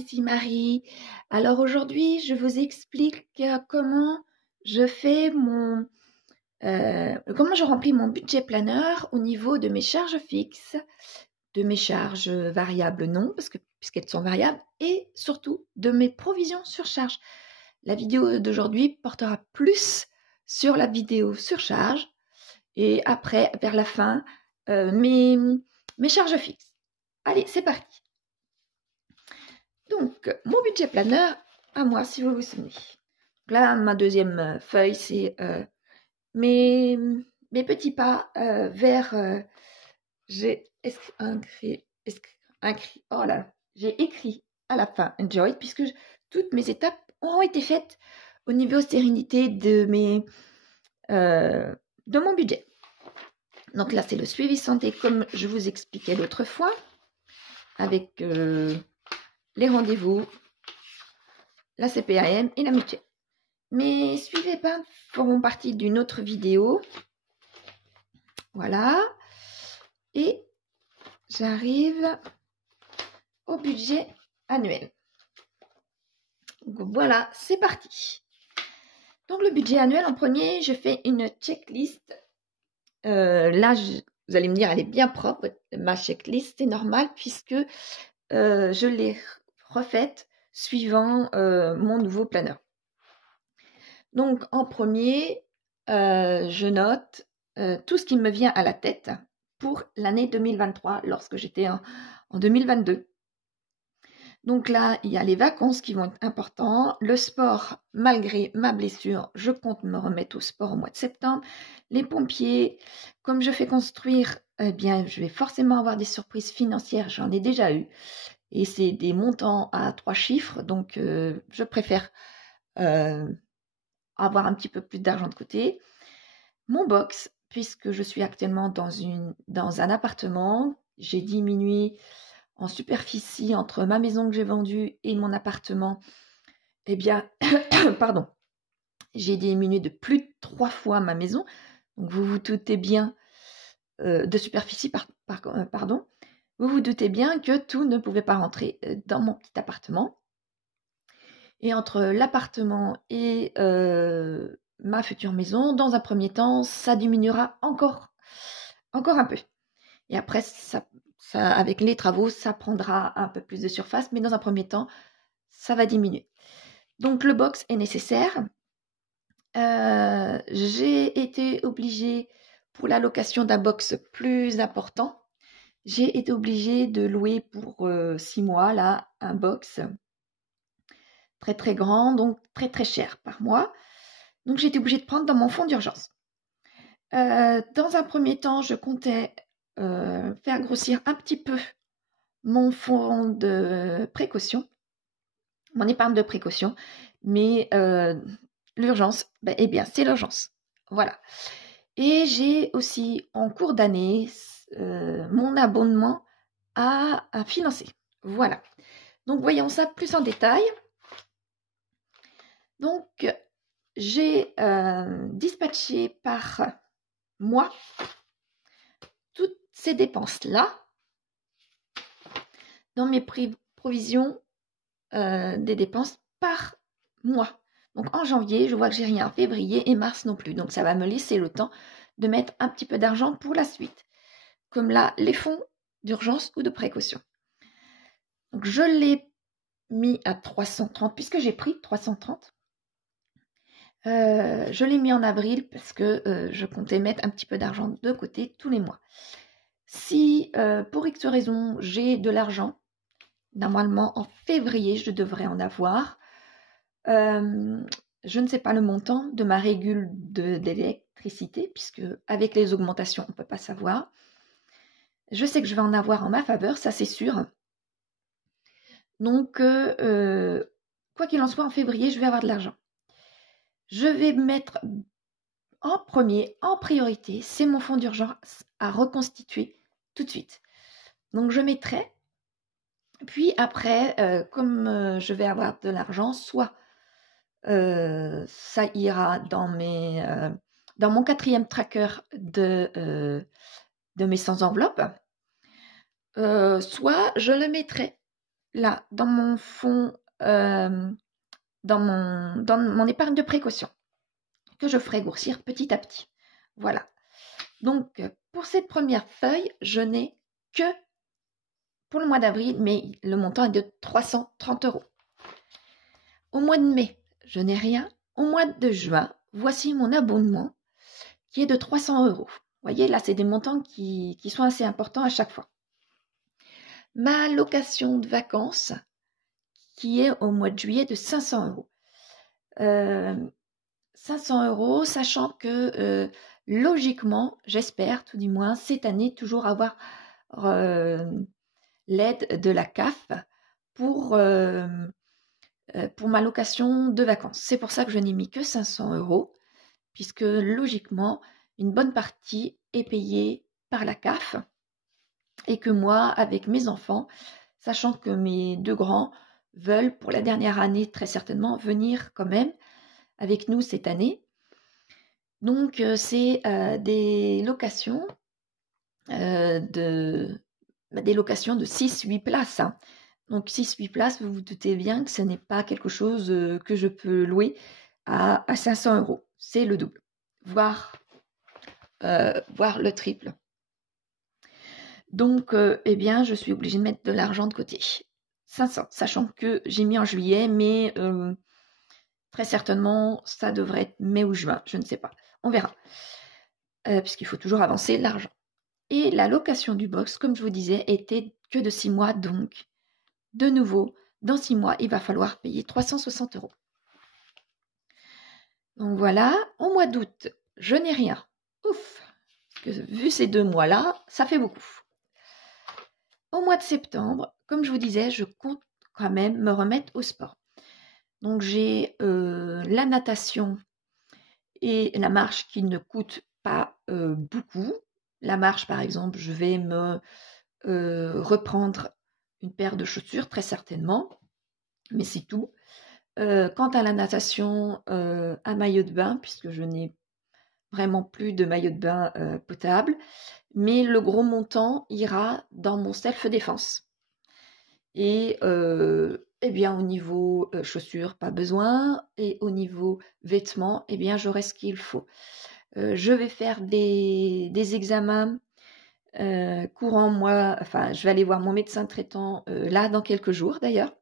ici Marie. Alors aujourd'hui, je vous explique comment je fais comment je remplis mon budget planeur au niveau de mes charges fixes, de mes charges variables non, puisqu'elles sont variables, et surtout de mes provisions sur charge. La vidéo d'aujourd'hui portera plus sur la vidéo surcharge et après, vers la fin, mes charges fixes. Allez, c'est parti. Donc, mon budget planeur à moi, si vous vous souvenez. Là, ma deuxième feuille, c'est mes petits pas vers... j'ai écrit à la fin Enjoy, puisque toutes mes étapes ont été faites au niveau sérénité de mon budget. Donc là, c'est le suivi santé, comme je vous expliquais l'autre fois, avec les rendez-vous, la CPAM et la mutuelle. Mes suivis épargne feront partie d'une autre vidéo. Voilà. Et j'arrive au budget annuel. Donc voilà, c'est parti. Donc le budget annuel, en premier, je fais une checklist. Là, vous allez me dire, elle est bien propre, ma checklist, c'est normal, puisque je l'ai refaite suivant mon nouveau planeur. Donc, en premier, je note tout ce qui me vient à la tête pour l'année 2023, lorsque j'étais en 2022. Donc là, il y a les vacances qui vont être importantes. Le sport, malgré ma blessure, je compte me remettre au sport au mois de septembre. Les pompiers, comme je fais construire, eh bien, je vais forcément avoir des surprises financières. J'en ai déjà eu. Et c'est des montants à 3 chiffres. Donc, je préfère avoir un petit peu plus d'argent de côté. Mon box, puisque je suis actuellement dans un appartement, j'ai diminué en superficie entre ma maison que j'ai vendue et mon appartement. Eh bien, pardon, j'ai diminué de plus de 3 fois ma maison. Donc, vous vous doutez bien de superficie, pardon. Vous vous doutez bien que tout ne pouvait pas rentrer dans mon petit appartement. Et entre l'appartement et ma future maison, dans un premier temps, ça diminuera encore un peu. Et après, ça, avec les travaux, ça prendra un peu plus de surface, mais dans un premier temps, ça va diminuer. Donc, le box est nécessaire. J'ai été obligée, pour la location d'un box plus important, j'ai été obligée de louer pour 6 mois, là, un box très très grand, donc très très cher par mois. Donc j'ai été obligée de prendre dans mon fonds d'urgence. Dans un premier temps, je comptais faire grossir un petit peu mon fonds de précaution, mon épargne de précaution, mais l'urgence, eh bien c'est l'urgence. Voilà. Et j'ai aussi en cours d'année mon abonnement à financer. Voilà. Donc voyons ça plus en détail. Donc, j'ai dispatché par mois toutes ces dépenses-là dans mes provisions des dépenses par mois. Donc, en janvier, je vois que j'ai rien. Février et mars non plus. Donc, ça va me laisser le temps de mettre un petit peu d'argent pour la suite. Comme là, les fonds d'urgence ou de précaution. Donc, je l'ai mis à 330 puisque j'ai pris 330. Je l'ai mis en avril parce que je comptais mettre un petit peu d'argent de côté tous les mois. Si pour X raison j'ai de l'argent, normalement en février je devrais en avoir. Je ne sais pas le montant de ma régule d'électricité puisque avec les augmentations on ne peut pas savoir. Je sais que je vais en avoir en ma faveur, ça c'est sûr. Donc quoi qu'il en soit, en février je vais avoir de l'argent. Je vais mettre en premier, en priorité, c'est mon fonds d'urgence à reconstituer tout de suite. Donc, je mettrai. Puis après, comme je vais avoir de l'argent, soit ça ira dans mon 4e tracker de mes sans enveloppes, soit je le mettrai là dans mon fonds, dans mon épargne de précaution, que je ferai grossir petit à petit. Voilà. Donc, pour cette première feuille, je n'ai que pour le mois d'avril, mais le montant est de 330 €. Au mois de mai, je n'ai rien. Au mois de juin, voici mon abonnement qui est de 300 €. Vous voyez, là, c'est des montants qui sont assez importants à chaque fois. Ma location de vacances, qui est au mois de juillet de 500 €. 500 €, sachant que logiquement, j'espère tout du moins cette année toujours avoir l'aide de la CAF pour ma location de vacances. C'est pour ça que je n'ai mis que 500 €, puisque logiquement, une bonne partie est payée par la CAF et que moi, avec mes enfants, sachant que mes 2 grands veulent pour la dernière année très certainement venir quand même avec nous cette année. Donc, c'est des locations de 6-8 places. Hein. Donc, 6-8 places, vous vous doutez bien que ce n'est pas quelque chose que je peux louer à 500 €. C'est le double, voire le triple. Donc, eh bien, je suis obligée de mettre de l'argent de côté. 500, sachant que j'ai mis en juillet, mais très certainement, ça devrait être mai ou juin, je ne sais pas. On verra. Puisqu'il faut toujours avancer l'argent. Et la location du box, comme je vous disais, était que de 6 mois. Donc, de nouveau, dans 6 mois, il va falloir payer 360 €. Donc voilà, au mois d'août, je n'ai rien. Ouf! Parce que vu ces 2 mois-là, ça fait beaucoup. Au mois de septembre, comme je vous disais, je compte quand même me remettre au sport. Donc j'ai la natation et la marche qui ne coûtent pas beaucoup. La marche, par exemple, je vais me reprendre une paire de chaussures, très certainement, mais c'est tout. Quant à la natation, un maillot de bain, puisque je n'ai vraiment plus de maillot de bain potable, mais le gros montant ira dans mon self-défense. Et eh bien, au niveau chaussures, pas besoin, et au niveau vêtements, eh bien, j'aurai ce qu'il faut. Je vais faire des examens courant mois, enfin, je vais aller voir mon médecin traitant là dans quelques jours d'ailleurs,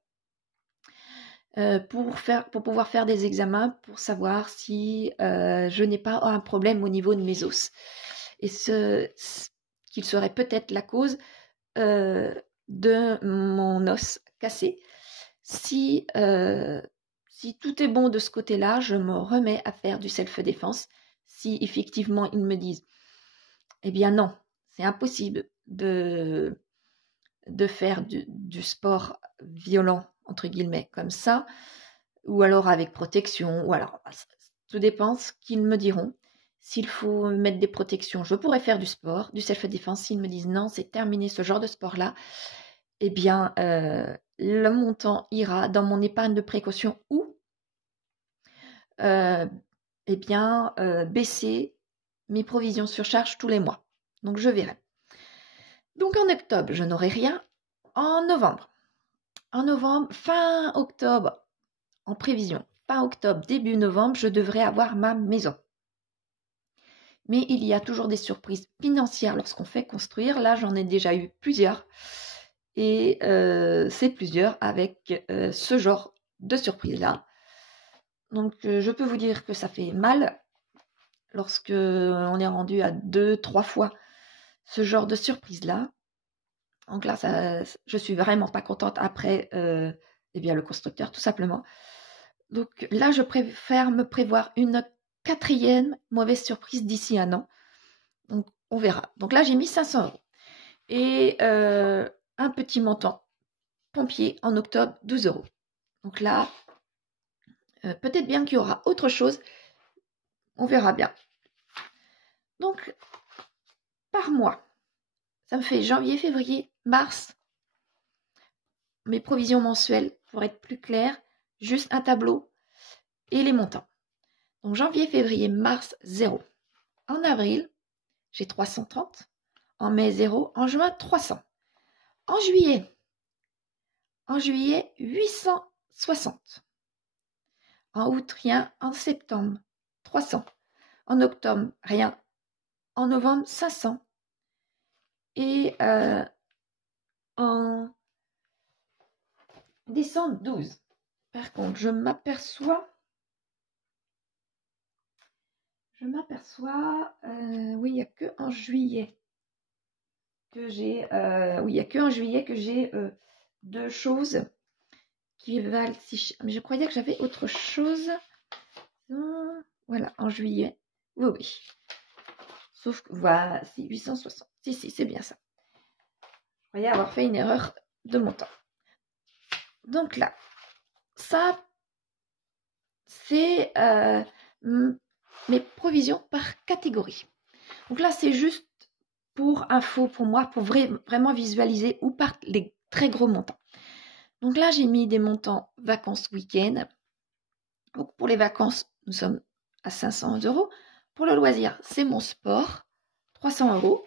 pour pouvoir faire des examens pour savoir si je n'ai pas un problème au niveau de mes os. Et qu'il serait peut-être la cause de mon os cassé. Si tout est bon de ce côté-là, je me remets à faire du self-défense. Si effectivement ils me disent, eh bien non, c'est impossible de faire du sport violent, entre guillemets, comme ça, ou alors avec protection, ou alors, tout dépend ce qu'ils me diront. S'il faut mettre des protections, je pourrais faire du sport, du self-défense. S'ils me disent non, c'est terminé ce genre de sport-là, eh bien, le montant ira dans mon épargne de précaution ou eh bien, baisser mes provisions sur charge tous les mois. Donc, je verrai. Donc, en octobre, je n'aurai rien. En novembre, fin octobre, en prévision, fin octobre, début novembre, je devrais avoir ma maison. Mais il y a toujours des surprises financières lorsqu'on fait construire. Là, j'en ai déjà eu plusieurs. Et c'est plusieurs avec ce genre de surprise-là. Donc, je peux vous dire que ça fait mal lorsque on est rendu à 2-3 fois ce genre de surprise-là. Donc là, je suis vraiment pas contente après eh bien, le constructeur, tout simplement. Donc là, je préfère me prévoir une 4e mauvaise surprise d'ici 1 an. Donc, on verra. Donc là, j'ai mis 500 €. Et un petit montant pompier en octobre, 12 €. Donc là, peut-être bien qu'il y aura autre chose. On verra bien. Donc, par mois, ça me fait janvier, février, mars. Mes provisions mensuelles, pour être plus clair, juste un tableau et les montants. Donc janvier, février, mars, 0. En avril, j'ai 330. En mai, 0. En juin, 300. En juillet, En juillet, 860. En août, rien. En septembre, 300. En octobre, rien. En novembre, 500. Et en décembre, 12. Par contre, je m'aperçois, oui, il n'y a que en juillet que j'ai, deux choses qui valent mais je croyais que j'avais autre chose. Voilà, en juillet. Oui, oui. Sauf que, voilà, si, 860. Si, c'est bien ça. Je croyais avoir fait une erreur de montant. Donc là, ça, c'est mes provisions par catégorie. Donc là, c'est juste pour info, pour moi, pour vraiment visualiser où partent les très gros montants. Donc là, j'ai mis des montants vacances week-end. Donc pour les vacances, nous sommes à 500 €. Pour le loisir, c'est mon sport, 300 €.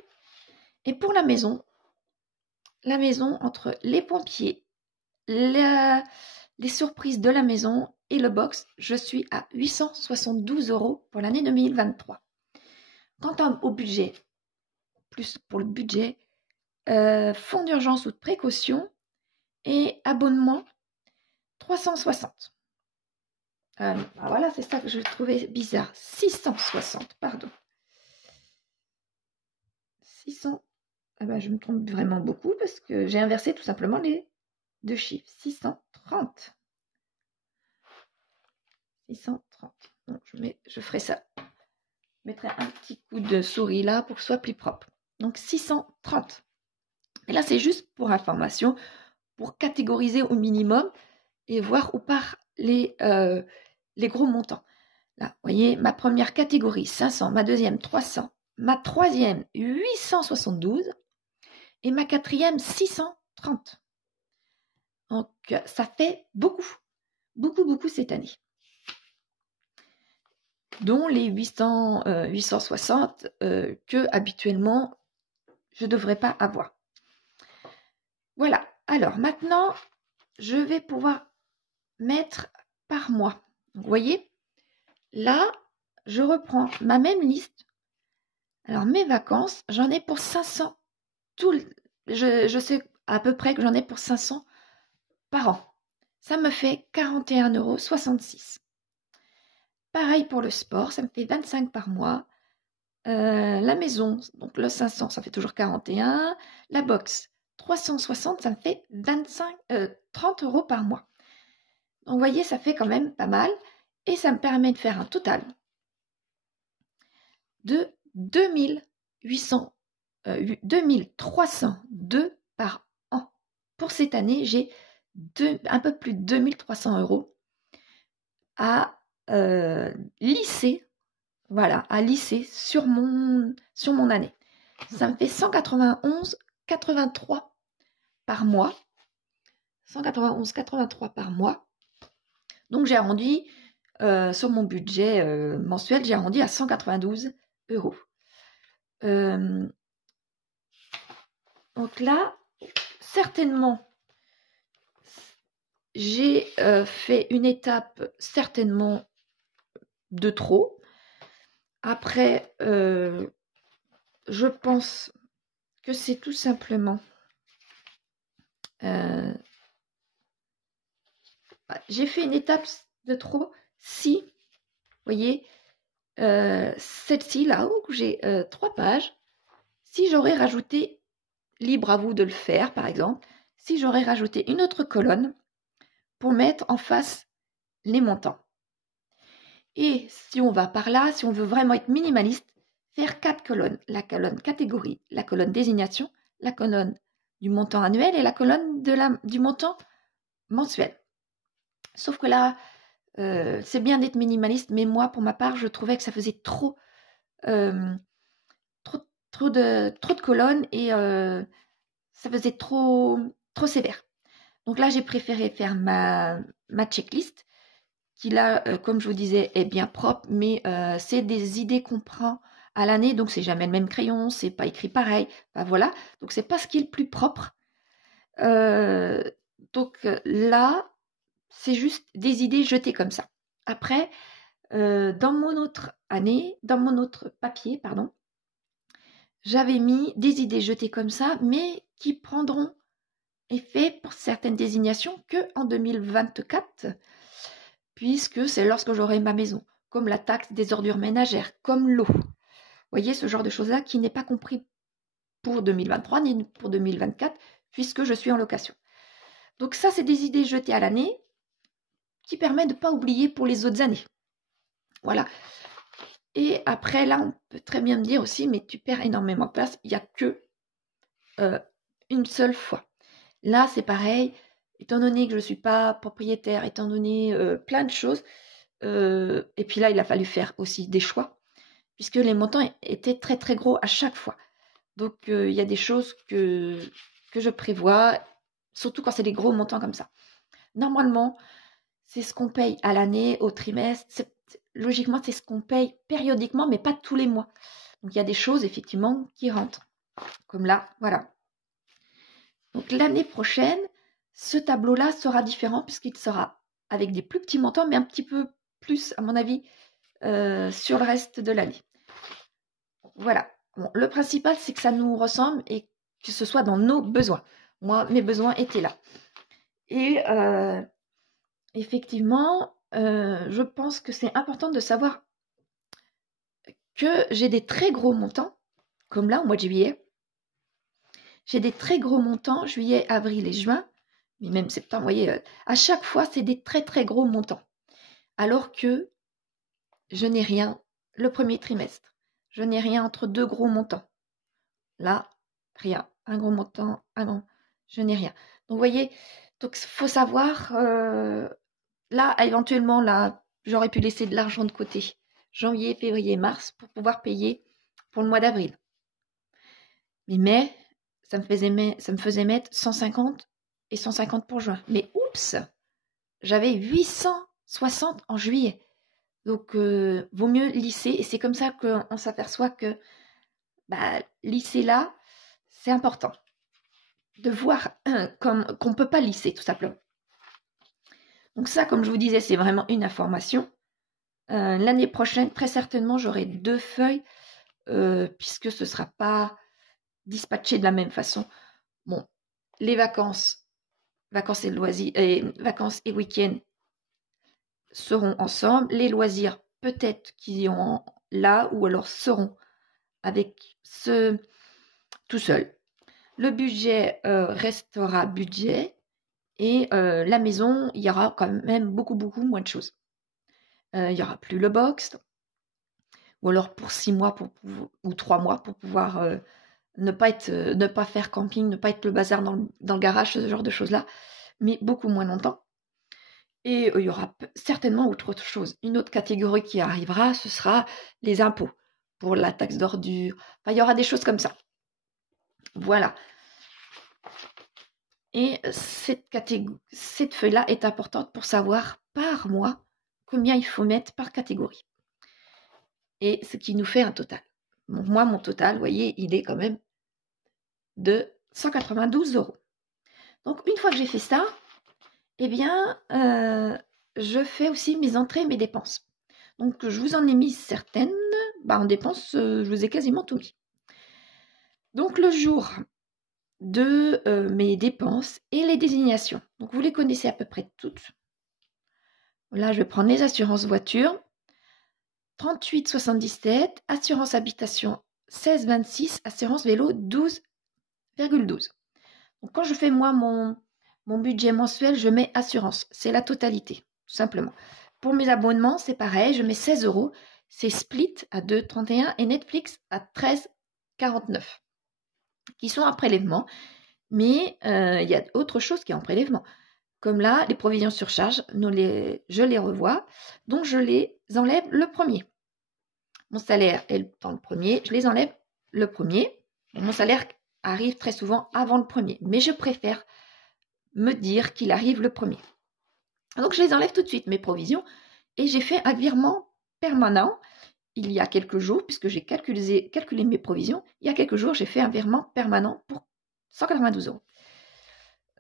Et pour la maison, entre les pompiers, les surprises de la maison et le box, je suis à 872 € pour l'année 2023. Quant au budget, plus pour le budget, fonds d'urgence ou de précaution et abonnement, 360. Voilà, c'est ça que je trouvais bizarre. 660, pardon. 600. Je me trompe vraiment beaucoup parce que j'ai inversé tout simplement les deux chiffres. 630. 630. Bon, je ferai ça. Je mettrai un petit coup de souris là pour que ce soit plus propre. Donc 630. Et là, c'est juste pour information, pour catégoriser au minimum et voir où part les gros montants. Là, vous voyez, ma première catégorie, 500, ma deuxième, 300, ma troisième, 872 et ma quatrième, 630. Donc, ça fait beaucoup cette année. Dont les 860 que habituellement, je ne devrais pas avoir. Voilà. Alors, maintenant, je vais pouvoir mettre par mois. Donc, vous voyez, là, je reprends ma même liste. Alors, mes vacances, j'en ai pour 500. Je sais à peu près que j'en ai pour 500 par an. Ça me fait 41,66 €. Pareil pour le sport, ça me fait 25 par mois. La maison, donc le 500, ça fait toujours 41. La box, 360, ça me fait 30 € par mois. Donc, vous voyez, ça fait quand même pas mal. Et ça me permet de faire un total de 2302 par an. Pour cette année, j'ai un peu plus de 2300 € à lisser. Voilà, à lisser sur mon année. Ça me fait 191,83 par mois. 191,83 par mois. Donc, j'ai arrondi sur mon budget mensuel, j'ai arrondi à 192 €. Donc là, certainement, j'ai fait une étape certainement de trop. Après, je pense que c'est tout simplement j'ai fait une étape de trop si, vous voyez, celle-ci là où j'ai 3 pages, si j'aurais rajouté, libre à vous de le faire par exemple, si j'aurais rajouté une autre colonne pour mettre en face les montants. Et si on va par là, si on veut vraiment être minimaliste, faire 4 colonnes. La colonne catégorie, la colonne désignation, la colonne du montant annuel et la colonne du montant mensuel. Sauf que là, c'est bien d'être minimaliste, mais moi, pour ma part, je trouvais que ça faisait trop de colonnes et ça faisait trop sévère. Donc là, j'ai préféré faire ma checklist qui là, comme je vous disais, est bien propre, mais c'est des idées qu'on prend à l'année, donc c'est jamais le même crayon, c'est pas écrit pareil, voilà, donc c'est pas ce qui est le plus propre. Donc là, c'est juste des idées jetées comme ça. Après, dans mon autre papier, pardon, j'avais mis des idées jetées comme ça, mais qui prendront effet pour certaines désignations que en 2024, puisque c'est lorsque j'aurai ma maison, comme la taxe des ordures ménagères, comme l'eau. Vous voyez, ce genre de choses-là qui n'est pas compris pour 2023 ni pour 2024, puisque je suis en location. Donc ça, c'est des idées jetées à l'année qui permettent de ne pas oublier pour les autres années. Voilà. Et après, là, on peut très bien me dire aussi, mais tu perds énormément de place, il n'y a que une seule fois. Là, c'est pareil, étant donné que je ne suis pas propriétaire, étant donné plein de choses, et puis là, il a fallu faire aussi des choix, puisque les montants étaient très très gros à chaque fois. Donc, il y a des choses que je prévois, surtout quand c'est des gros montants comme ça. Normalement, c'est ce qu'on paye à l'année, au trimestre. Logiquement, c'est ce qu'on paye périodiquement, mais pas tous les mois. Donc, il y a des choses, effectivement, qui rentrent. Comme là, voilà. Donc, l'année prochaine, ce tableau-là sera différent puisqu'il sera avec des plus petits montants, mais un petit peu plus, à mon avis, sur le reste de l'année. Voilà. Bon, le principal, c'est que ça nous ressemble et que ce soit dans nos besoins. Moi, mes besoins étaient là. Et effectivement, je pense que c'est important de savoir que j'ai des très gros montants, comme là, au mois de juillet. J'ai des très gros montants, juillet, avril et juin, mais même septembre, vous voyez, à chaque fois, c'est des très très gros montants. Alors que je n'ai rien le premier trimestre. Je n'ai rien entre deux gros montants. Là, rien. Un gros montant, un grand. Je n'ai rien. Donc, vous voyez, donc faut savoir, là, éventuellement, là, j'aurais pu laisser de l'argent de côté. Janvier, février, mars, pour pouvoir payer pour le mois d'avril. Mais mai, ça me faisait mettre 150 et 150 pour juin. Mais oups, j'avais 860 en juillet. Donc, vaut mieux lisser. Et c'est comme ça qu'on s'aperçoit que lisser là, c'est important. De voir qu'on ne peut pas lisser, tout simplement. Donc ça, comme je vous disais, c'est vraiment une information. L'année prochaine, très certainement, j'aurai 2 feuilles, puisque ce ne sera pas dispatché de la même façon. Bon, les vacances et loisirs, vacances et week-ends seront ensemble. Les loisirs, peut-être qu'ils iront là, ou alors seront avec tout seul. Le budget restera budget. Et la maison, il y aura quand même beaucoup moins de choses. Il n'y aura plus le box, ou alors pour 6 mois ou 3 mois pour pouvoir ne pas faire camping, ne pas être le bazar dans le garage, ce genre de choses-là, mais beaucoup moins longtemps. Et il y aura certainement autre chose. Une autre catégorie qui arrivera, ce sera les impôts pour la taxe d'ordure. Enfin, il y aura des choses comme ça. Voilà. Et cette feuille-là est importante pour savoir par mois combien il faut mettre par catégorie. Et ce qui nous fait un total. Bon, moi, mon total, vous voyez, il est quand même de 192 €. Donc, une fois que j'ai fait ça, eh bien, je fais aussi mes entrées et mes dépenses. Donc, je vous en ai mis certaines. En dépenses, je vous ai quasiment tout mis. Donc, le jour de mes dépenses et les désignations. Donc, vous les connaissez à peu près toutes. Là, je vais prendre les assurances voiture, 38,77, assurance habitation, 16,26, assurance vélo, 12,12. Donc, quand je fais, moi, mon budget mensuel, je mets assurance. C'est la totalité, tout simplement. Pour mes abonnements, c'est pareil, je mets 16 €. C'est Split à 2,31 et Netflix à 13,49. Qui sont en prélèvement, mais il y a autre chose qui est en prélèvement. Comme là, les provisions surcharge, je les revois, donc je les enlève le premier. Mon salaire est dans le premier, je les enlève le premier. Mon salaire arrive très souvent avant le premier, mais je préfère me dire qu'il arrive le premier. Donc je les enlève tout de suite, mes provisions, et j'ai fait un virement permanent il y a quelques jours, puisque j'ai calculé mes provisions, il y a quelques jours, j'ai fait un virement permanent pour 192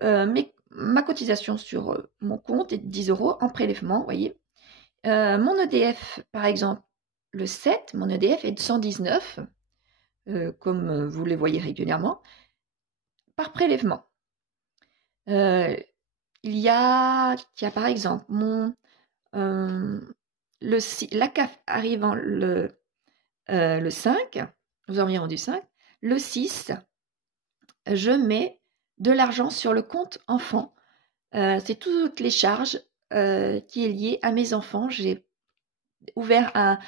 €. Mais ma cotisation sur mon compte est de 10 € en prélèvement, vous voyez. Mon EDF, par exemple, le 7, mon EDF est de 119, comme vous les voyez régulièrement, par prélèvement. Il y a par exemple la CAF arrivant le 5, aux environs du 5, le 6, je mets de l'argent sur le compte enfant. C'est toutes les charges qui est liée à mes enfants. J'ai ouvert un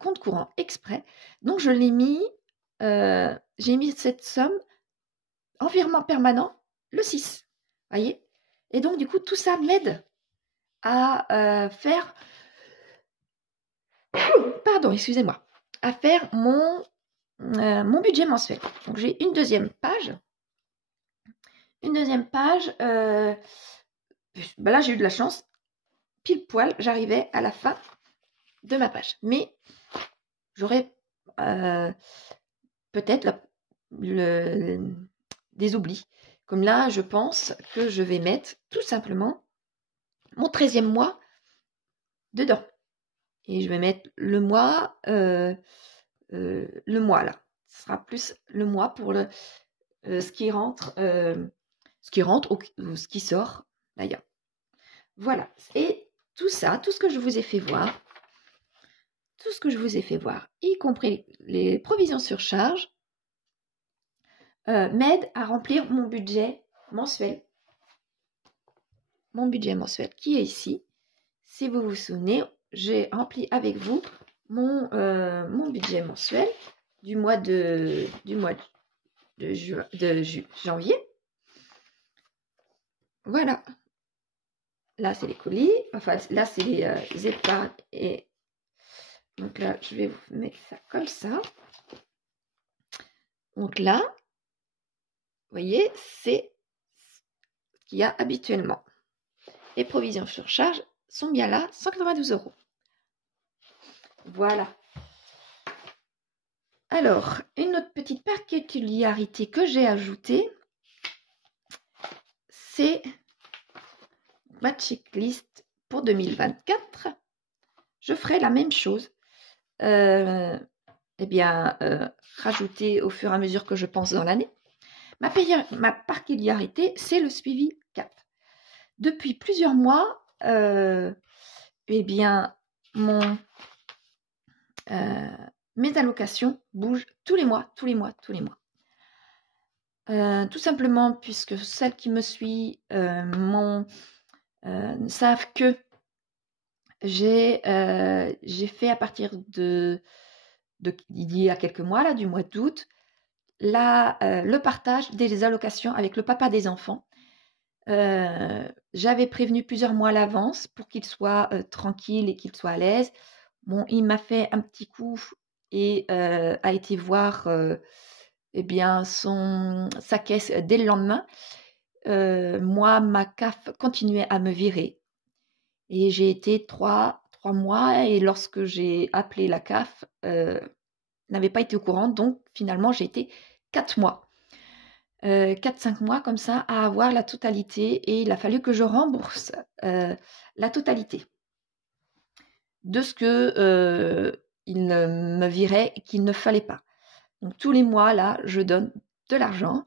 compte courant exprès. Donc, j'ai mis cette somme en virement permanent le 6. Voyez? Et donc, du coup, tout ça m'aide à faire... Pardon, excusez-moi. À faire mon budget mensuel. Donc, j'ai une deuxième page. Là, j'ai eu de la chance. Pile poil, j'arrivais à la fin de ma page. Mais j'aurais peut-être des oublis. Comme là, je pense que je vais mettre tout simplement mon 13e mois dedans. Et je vais mettre le mois là. Ce sera plus le mois pour ce qui rentre ou ce qui sort d'ailleurs. Voilà. Et tout ça, tout ce que je vous ai fait voir, y compris les provisions sur charge, m'aide à remplir mon budget mensuel. Mon budget mensuel qui est ici. Si vous vous souvenez, j'ai rempli avec vous mon budget mensuel du mois de janvier. Voilà. Là, c'est les colis. Enfin, là, c'est les épargnes. Et donc là, je vais vous mettre ça comme ça. Donc là, vous voyez, c'est ce qu'il y a habituellement. Les provisions sur charge sont bien là, 192 €. Voilà. Alors, une autre petite particularité que j'ai ajoutée, c'est ma checklist pour 2024. Je ferai la même chose. Rajouter au fur et à mesure que je pense dans l'année. Ma particularité, c'est le suivi CAF. Depuis plusieurs mois, mes allocations bougent tous les mois. Tout simplement puisque celles qui me suivent savent que j'ai fait à partir d'il y a quelques mois, là, du mois d'août, le partage des allocations avec le papa des enfants. J'avais prévenu plusieurs mois à l'avance pour qu'il soit tranquille et qu'il soit à l'aise. Bon, il m'a fait un petit coup et a été voir sa caisse dès le lendemain. Moi, ma CAF continuait à me virer. Et j'ai été 3 mois et lorsque j'ai appelé la CAF, n'avait pas été au courant. Donc, finalement, j'ai été 4 mois. 4-5 mois comme ça à avoir la totalité et il a fallu que je rembourse la totalité de ce que il me virait et qu'il ne fallait pas. Donc tous les mois là je donne de l'argent.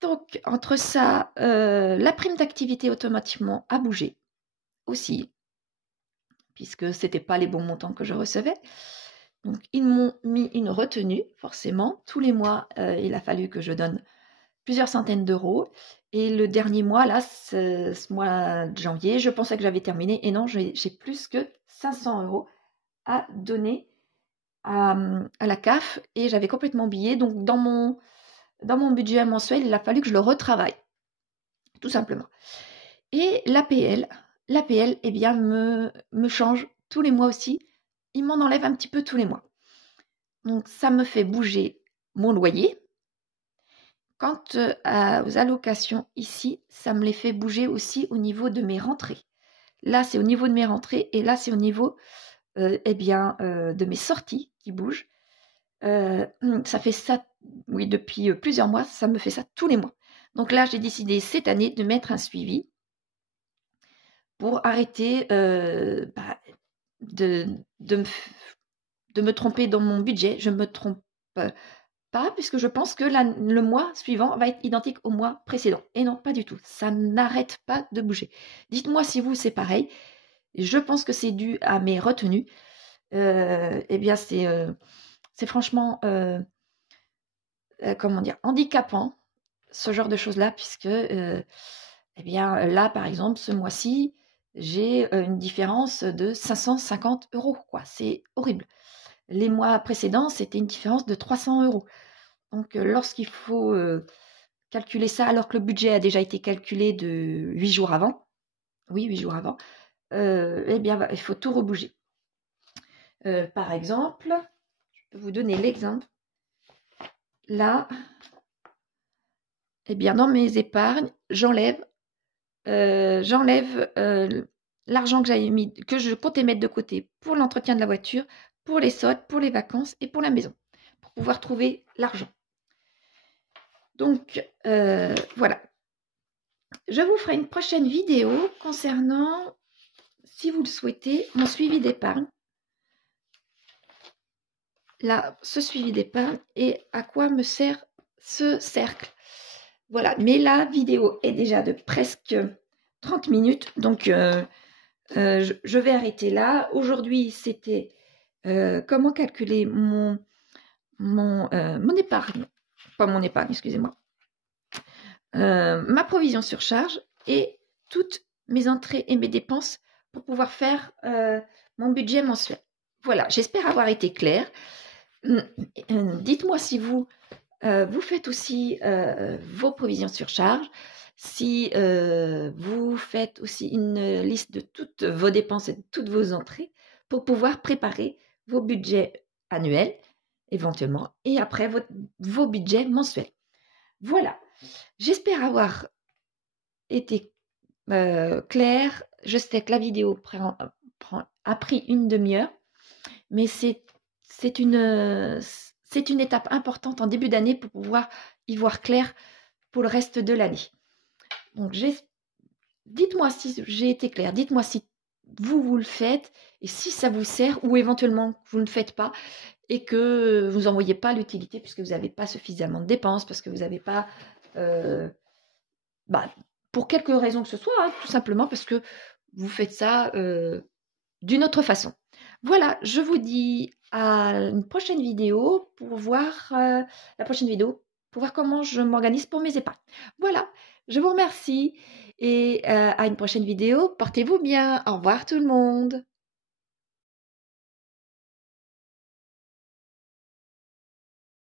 Donc entre ça, la prime d'activité automatiquement a bougé aussi puisque c'était pas les bons montants que je recevais. Donc ils m'ont mis une retenue forcément. Tous les mois il a fallu que je donne plusieurs centaines d'euros. Et le dernier mois, là, ce mois de janvier, je pensais que j'avais terminé. Et non, j'ai plus que 500 € à donner à la CAF. Et j'avais complètement oublié. Donc, dans mon budget mensuel, il a fallu que je le retravaille. Tout simplement. Et l'APL, eh bien, me change tous les mois aussi. Il m'en enlève un petit peu tous les mois. Donc, ça me fait bouger mon loyer. Quant aux allocations ici, ça me les fait bouger aussi au niveau de mes rentrées. Là, c'est au niveau de mes rentrées et là, c'est au niveau de mes sorties qui bougent. Ça fait ça, oui, depuis plusieurs mois, ça me fait ça tous les mois. Donc là, j'ai décidé cette année de mettre un suivi pour arrêter de me tromper dans mon budget. Je ne me trompe pas, puisque je pense que le mois suivant va être identique au mois précédent. Et non, pas du tout. Ça n'arrête pas de bouger. Dites-moi si vous, c'est pareil. Je pense que c'est dû à mes retenues. Eh bien, c'est franchement, comment dire, handicapant, ce genre de choses-là, puisque, eh bien, là, par exemple, ce mois-ci, j'ai une différence de 550 €, quoi. C'est horrible. Les mois précédents, c'était une différence de 300 €. Donc, lorsqu'il faut calculer ça, alors que le budget a déjà été calculé de 8 jours avant, oui, 8 jours avant, eh bien, il faut tout rebouger. Par exemple, je peux vous donner l'exemple. Là, eh bien, dans mes épargnes, j'enlève l'argent que je comptais mettre de côté pour l'entretien de la voiture, pour les soldes, pour les vacances et pour la maison, pour pouvoir trouver l'argent. Donc, voilà. Je vous ferai une prochaine vidéo concernant, si vous le souhaitez, mon suivi d'épargne. Là, ce suivi d'épargne et à quoi me sert ce cercle. Voilà, mais la vidéo est déjà de presque 30 minutes, donc je vais arrêter là. Aujourd'hui, c'était comment calculer mon épargne, pas mon épargne, excusez-moi, ma provision sur charge et toutes mes entrées et mes dépenses pour pouvoir faire mon budget mensuel. Voilà, j'espère avoir été claire. Dites-moi si vous faites aussi vos provisions sur charge, si vous faites aussi une liste de toutes vos dépenses et de toutes vos entrées pour pouvoir préparer vos budgets annuels, éventuellement, et après vos budgets mensuels. Voilà, j'espère avoir été claire. Je sais que la vidéo a pris une demi-heure, mais c'est une étape importante en début d'année pour pouvoir y voir clair pour le reste de l'année. Donc, dites-moi si j'ai été claire, dites-moi si vous le faites et si ça vous sert ou éventuellement vous ne le faites pas et que vous n'en voyez pas l'utilité puisque vous n'avez pas suffisamment de dépenses, parce que vous n'avez pas... pour quelque raison que ce soit, hein, tout simplement parce que vous faites ça d'une autre façon. Voilà, je vous dis à une prochaine vidéo pour voir comment je m'organise pour mes épargnes. Voilà, je vous remercie et à une prochaine vidéo. Portez-vous bien. Au revoir tout le monde.